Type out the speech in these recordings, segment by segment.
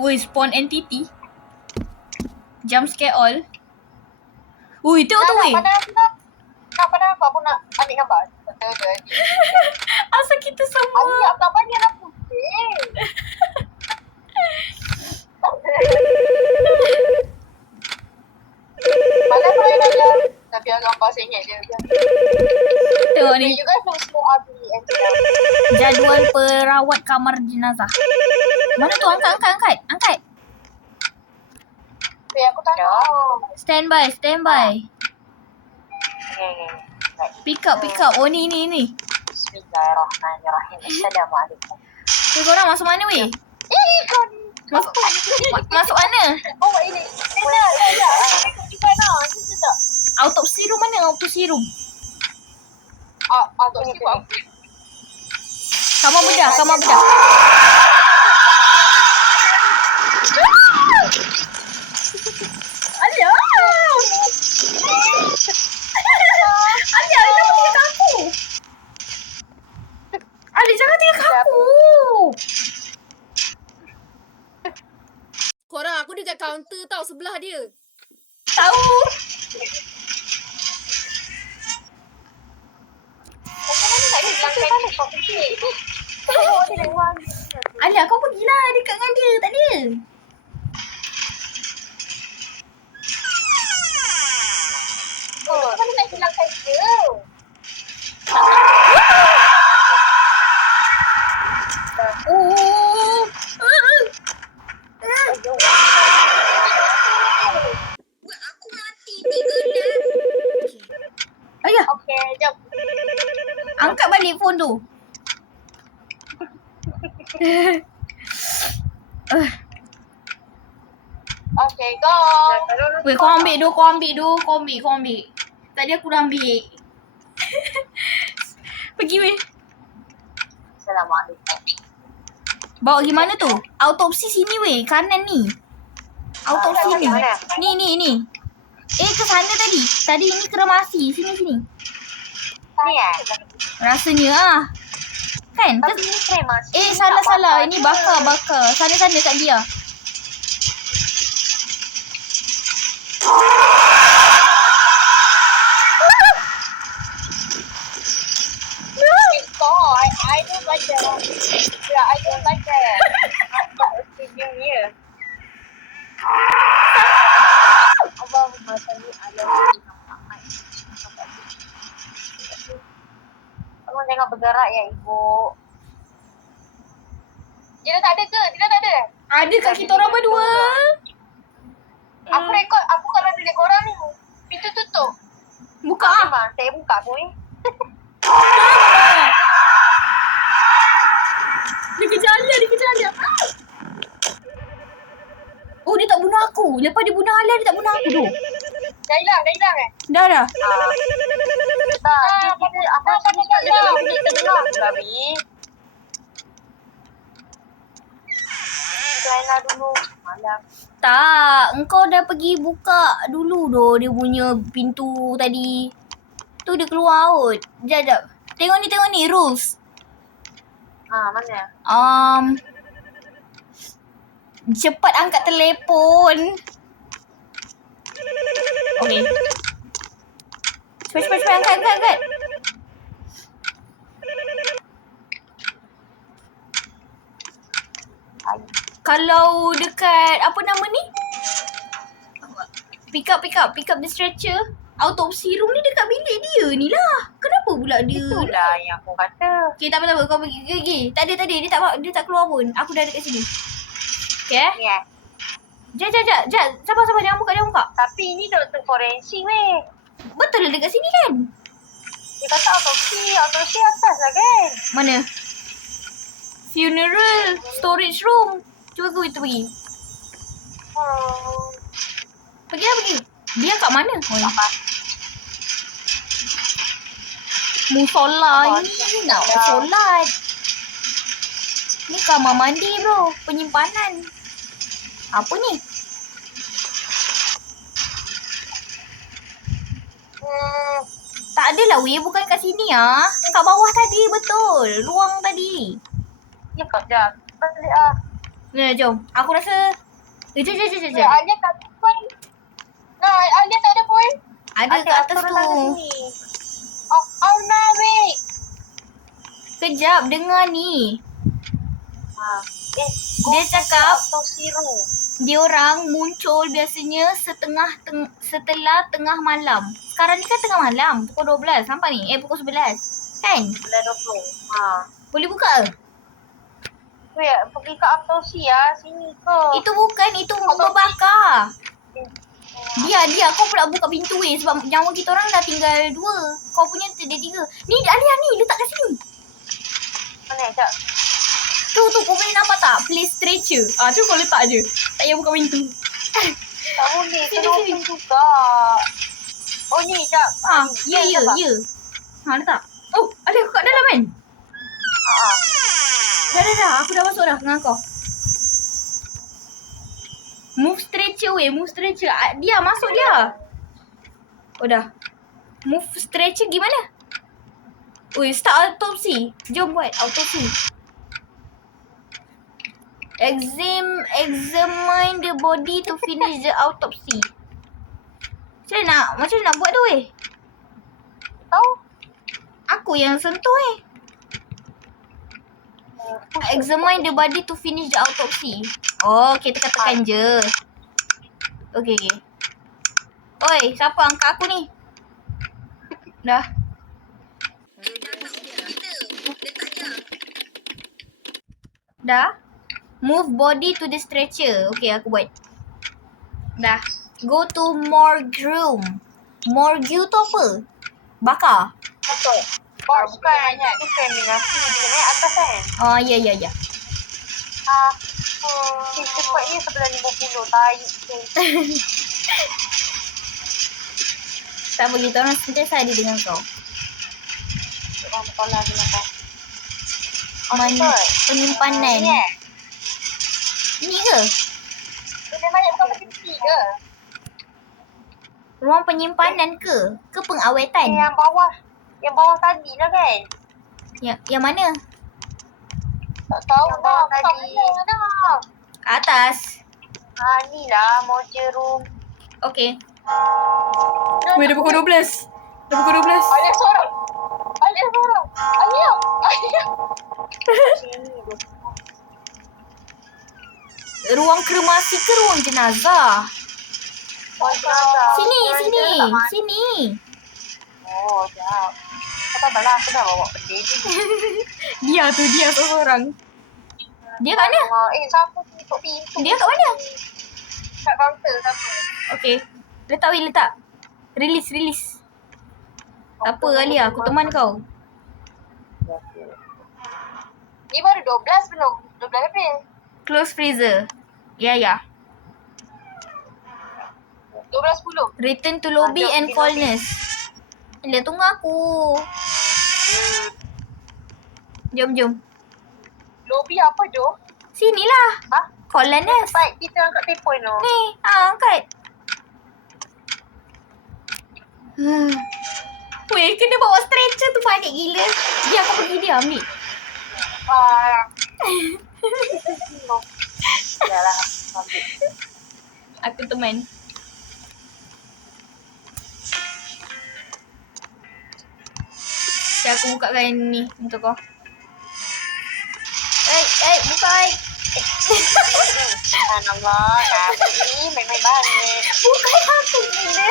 Ui, spawn entity. Jump scare all. Ui, tengok tu weh. Pandang aku nak ambil gambar. Betul. Asal kita sama. Ayah, gambar dia lah putih. Pandang saya aja. Tapi gambar saya ingat dia. Tengok ni. You guys look so ugly and stuff. Jadual perawat kamar jenazah. Mana tu? Angkat. Okay, aku tak tahu. Stand by. Pick up. Oh ni. Bismillahirrahmanirrahim. Assalamualaikum. So, korang masuk mana weh? Kau ni. Masuk mana? Oh, ini. Ya. Di mana? Itu tak. Autopsi room mana? Autopsi room. Untuk siapa? Kamar bedah. Alia, jangan tinggalkan aku. Alia, jangan tinggalkan aku. Korang, aku dekat kaunter tau, sebelah dia. Tahu. Alia, kau pergilah dekat dengan dia. Tak ada. Mana nak hilangkan dia? Buat aku mati tiga dah. Ayah, Okay, jap. angkat balik phone tu. Okay, go. Weh, kau ambil du. Tadi aku dah ambil. Pergi weh. Assalamualaikum. Bawa pergi mana tu? Autopsi sini weh, kanan ni. Autopsi ni. Mana? Ni. Ke sana tadi. Tadi ni kremasi. Sini. Ni Rasanya ah. Kan? Tapi ni kremasi. Salah. Ini bakar. Sana kat dia. I don't like that. Yeah, I don't like that. I'm not receiving you. Allahumma salli ala sayyidina Muhammad. Kamu jangan bergerak ya, Ibu. Dia dah tak ada ke? Ada kat kita orang berdua. Aku rekod, aku kalau bilik korang ni, pintu tutup. Buka ah. Memang, saya buka pun ni. Dia kejar Alia. Oh, dia tak bunuh aku. Lepas dia bunuh Alia, dia tak bunuh aku tu. Dah hilang Dah. Tak, apa sini tak ada bilik tengah pula, Bi. Lainlah dulu. Malam. Tak, engkau dah pergi buka dulu doh dia punya pintu tadi. Tu dia keluar out. Jap. Tengok ni rules. Mana? Cepat angkat telefon. Okay. Cepat angkat. Kalau dekat apa nama ni? Pick up the stretcher. Autopsi room ni dekat bilik dia ni lah. Kenapa pula dia? Itulah yang aku kata. Okay, tak apa. Kau pergi. Tak ada. Dia tak keluar pun. Aku dah dekat sini. Okay. Ya. Jap. Sabar. Jangan buka. Tapi ini doktor forensik weh. Betul lah dekat sini kan? Dia kata autopsi atas lah kan? Mana? Funeral storage room. Cuba kita pergi. Pergi. Dia kat mana? Apa? Musola ni nak solat. Ni kamar mandi bro. Penyimpanan. Apa ni? Tak adalah weh. Bukan kat sini ah. Kat bawah tadi betul. Ruang tadi. Ya kau jap. Balik ah. Jom. Aku rasa... Jom. Alia tak ada pun. Nah, Alia tak ada pun. Ada kat atas turun tu. tangga sini. Oh, nah, wait. Kejap, dengar ni. Dia cakap dia orang muncul biasanya setelah tengah malam. Sekarang ni kan tengah malam, pukul 12. Nampak ni? Pukul 11. Kan? 11.20. Boleh buka ke? Wait, pergi ke autopsi ya. Sini ke? Itu bukan, itu berbakar. Dia kau pula buka pintu sebab nyawa kita orang dah tinggal 2. Kau punya ada 3. Ni Alia ni letak kat sini. Mana, sekejap. Tu kau boleh nampak tak? Place stretcher. Tu kau letak je. Tak payah buka pintu. Tak boleh, Sini, kena sini. open juga. Oh ni, sekejap. Ya. Letak. Oh, ada kat dalam kan? Dah. Aku dah masuk dah dengan kau. Move stretcher move stretcher. Dia masuk dia. Oh dah. Move stretcher gimana? Start autopsy. Jom buat autopsy. Examine the body to finish the autopsy. Macam mana nak buat tu Tahu? Aku yang sentuh Examine the body to finish the autopsy. Oh, okay, tekan je. Okay. Oi, siapa angkat aku ni? Dah. Dah. Move body to the stretcher. Okay, aku buat. Dah. Go to morgue room. Morgue tu apa? Bakar. Betul. Bukan. Itu kriminasi. Dia naik atas kan? Ya. Cepatnya sebelah 50. Tarik. Tak apa, kita orang sentiasa ada dengan kau. Orang bertolak dengan kau. Penyimpanan. Ni ke? Dia banyak bukan macam ni ke? Ruang penyimpanan ke? Ke pengawetan? Yang bawah tadi lah kan? Yang mana? Tak tahu dah. Tadi. Atas. Ni lah. Moja room. Okay. Dah pukul 12. Alia sorang. Alia. Sini tu. Ruang kremasi ke ruang jenazah? Sini. Oh, sekejap. Tak apalah, aku dah bawa benda ni. Dia seorang. Dia kat mana? Siapa tutup pintu? Dia kat mana? Kat kaunter siapa? Okay. Letak. Release. Tak apa Alia, aku teman kau. Ni baru 12 belum? 12 lebih. Close freezer. Ya. 12.10. Return to lobby and call nurse. Alia, tunggu aku. Jom. Lobby apa tu? Sinilah. Call lah nurse. Tempat kita angkat telefon tu. Ni, angkat. Weh, kena bawa stretcher tu panik gila. Dia akan pergi dia ambil. Dah lah, ambil. Aku teman. Aku bukakan ni untuk kau. Buka. Subhanallah, ni main-main banget. Bukan aku gila.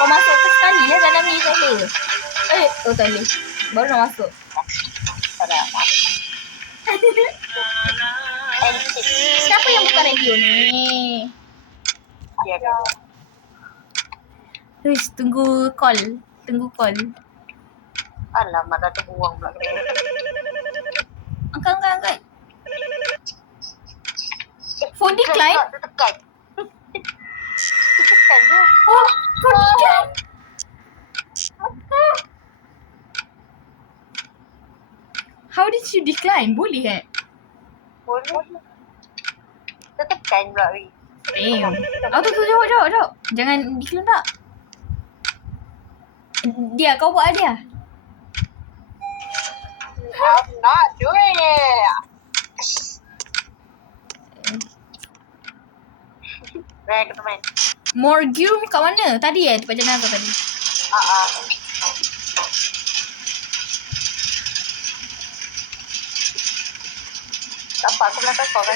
Kau masuk ke sekali lah dalam ni tak boleh. Tak boleh. Baru nak masuk. Siapa yang buka radio ni? Ya. Tunggu call. Alamak, dah terbuang pula. Angkat. Phone decline? Tekan tu. Oh, phone decline. How did you decline? Boleh Boleh. Tekan pula weh. Damn. Tu jauh. Jangan decline tak. Dia, kau buat dia. I'm not doing it. Kita main. Morgue kat mana? Tadi tempat jenazah tadi. Nampak aku belakang kau kan?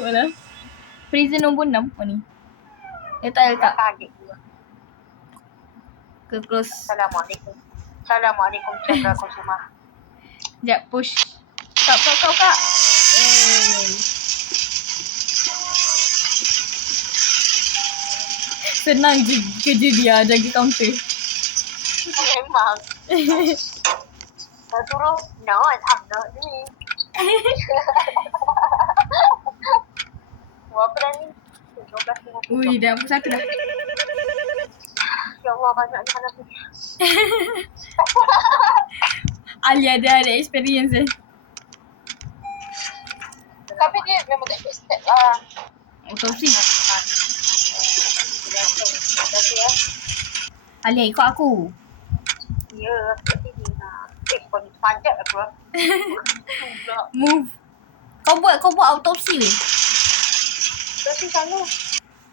Mana? Prison nombor 6. Oh ni. Letak. Kaget juga. Ke close. Assalamualaikum. Assalamualaikum saudara semua. Sekejap, push. Kak. Senang je kerja dia jaga kaunter. Memang. Saya suruh, no, I'm not ni. Wah, berani. 12.50. Ui, dah pukul 1 dah. Ya Allah, banyaknya anak ni. Ali ada experience Tapi dia memang tak twisted lah. Autopsi. Tapi ya. Ali ikut aku. Ya, seperti ni lah. Kau ni panjat aku lah. Move. Kau buat autopsi weh. Tapi sana.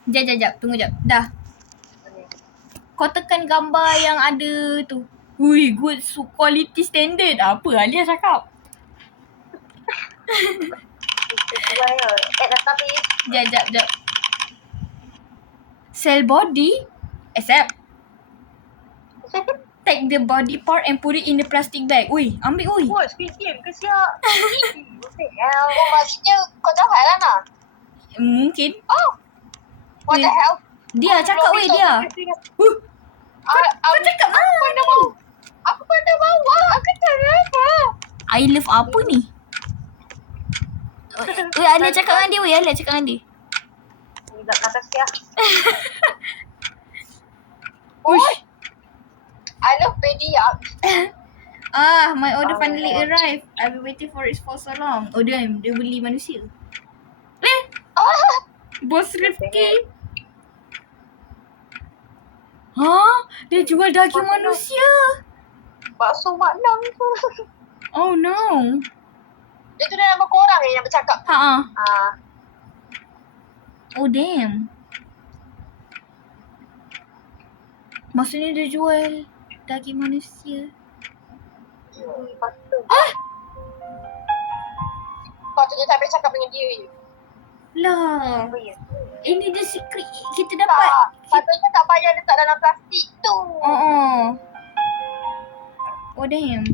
Jap. Tunggu jap. Dah. Kau tekan gambar yang ada tu. Ui, good quality standard. Apa Alia cakap? Sesuai ke? Tapi. Jap. Cell body? Accept. Take the body part and put it in the plastic bag. Ui, ambil ui. Oh, speed game ke siap? What the hell? Oh, maksudnya kau jahat lah nak? Mungkin. Oh. What the hell? Dia cakap weh dia. Kau cakap mana? Aku pandai bawa. Aku tak apa. I love apa ni? Weh, Alia cakap dengan dia weh. Alia cakap dengan dia. Ni tak kata siap. Ush. I love pediak. My order finally arrived. I've been waiting for it for so long. Oh, dia beli manusia. Bos Rifki. Dia jual daging manusia. Bakso maknang tu. Oh no. Dia tu dah nama korang yang bercakap. Oh damn. Maksudnya dia jual daging manusia. Patutnya tak boleh cakap dengan dia je. Lah. Oh ya. Ini the secret kita dapat. Patutnya tak payah letak dalam plastik tu. Oh damn.